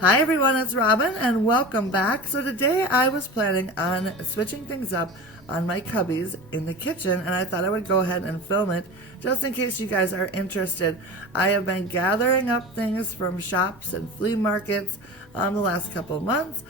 Hi everyone, it's Robin and welcome back. So today I was planning on switching things up on my Cubbies in the kitchen, and I thought I would go ahead and film it just in case you guys are interested. I have been gathering up things from shops and flea markets the last couple of months.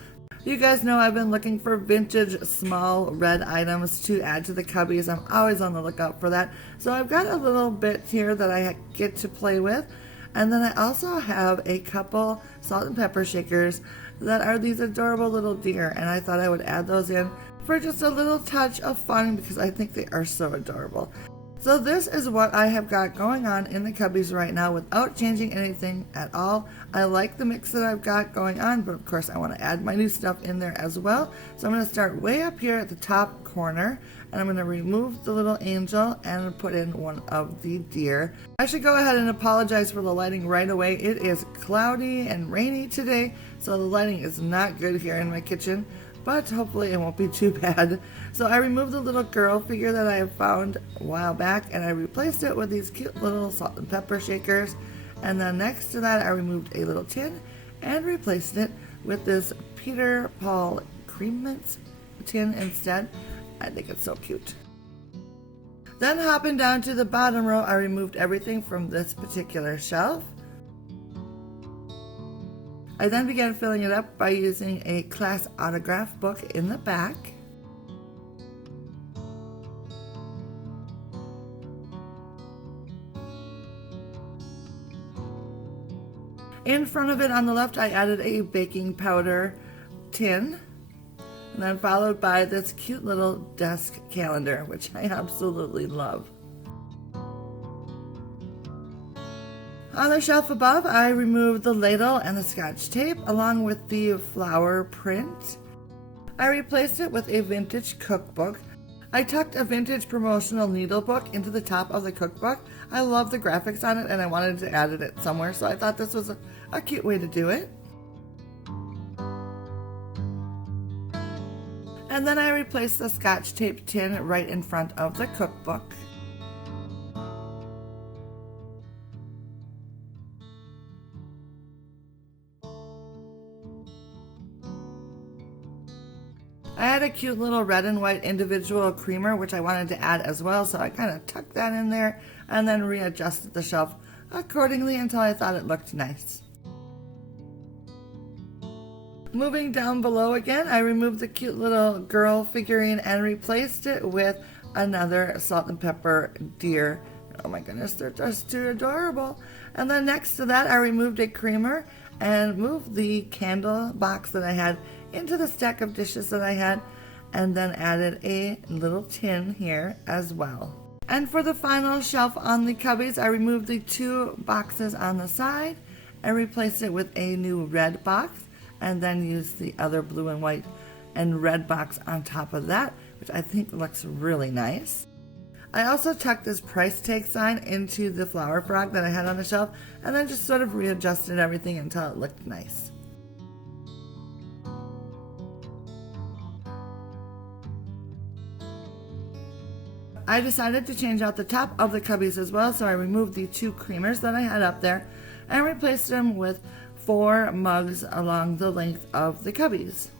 You guys know I've been looking for vintage small red items to add to the Cubbies. I'm always on the lookout for that. So I've got a little bit here that I get to play with. And then I also have a couple salt and pepper shakers that are these adorable little deer, and I thought I would add those in for just a little touch of fun because I think they are so adorable. So this is what I have got going on in the Cubbies right now without changing anything at all. I like the mix that I've got going on, but of course I want to add my new stuff in there as well. So I'm going to start way up here at the top corner, and I'm going to remove the little angel and put in one of the deer. I should go ahead and apologize for the lighting right away. It is cloudy and rainy today, so the lighting is not good here in my kitchen, but hopefully it won't be too bad. So I removed the little girl figure that I have found a while back, and I replaced it with these cute little salt and pepper shakers. And then next to that I removed a little tin and replaced it with this Peter Paul cream mints tin instead. I think it's so cute. Then hopping down to the bottom row, I removed everything from this particular shelf. I then began filling it up by using a class autograph book in the back. In front of it on the left, I added a baking powder tin, and then followed by this cute little desk calendar, which I absolutely love. On the shelf above, I removed the ladle and the scotch tape along with the flower print. I replaced it with a vintage cookbook. I tucked a vintage promotional needle book into the top of the cookbook. I love the graphics on it and I wanted to add it somewhere, so I thought this was a cute way to do it. And then I replaced the scotch tape tin right in front of the cookbook. I had a cute little red and white individual creamer which I wanted to add as well, so I kind of tucked that in there and then readjusted the shelf accordingly until I thought it looked nice. Moving down below again, I removed the cute little girl figurine and replaced it with another salt and pepper deer. Oh my goodness, they're just too adorable. And then next to that, I removed a creamer and moved the candle box that I had into the stack of dishes that I had, and then added a little tin here as well. And for the final shelf on the Cubbies, I removed the two boxes on the side and replaced it with a new red box, and then used the other blue and white and red box on top of that, which I think looks really nice. I also tucked this price tag sign into the flower frog that I had on the shelf, and then just sort of readjusted everything until it looked nice. I decided to change out the top of the Cubbies as well, so I removed the two creamers that I had up there and replaced them with 4 mugs along the length of the Cubbies.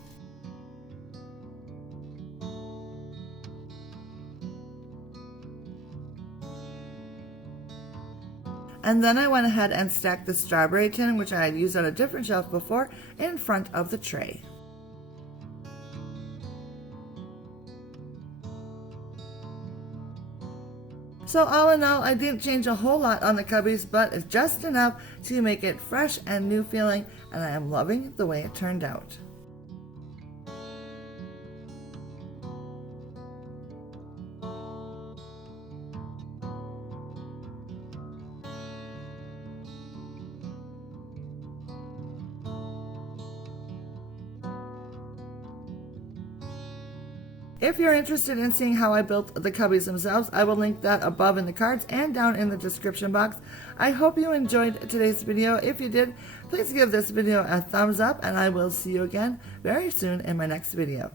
And then I went ahead and stacked the strawberry tin, which I had used on a different shelf before, in front of the tray. So all in all, I didn't change a whole lot on the Cubbies, but it's just enough to make it fresh and new feeling, and I am loving the way it turned out. If you're interested in seeing how I built the Cubbies themselves, I will link that above in the cards and down in the description box. I hope you enjoyed today's video. If you did, please give this video a thumbs up, and I will see you again very soon in my next video.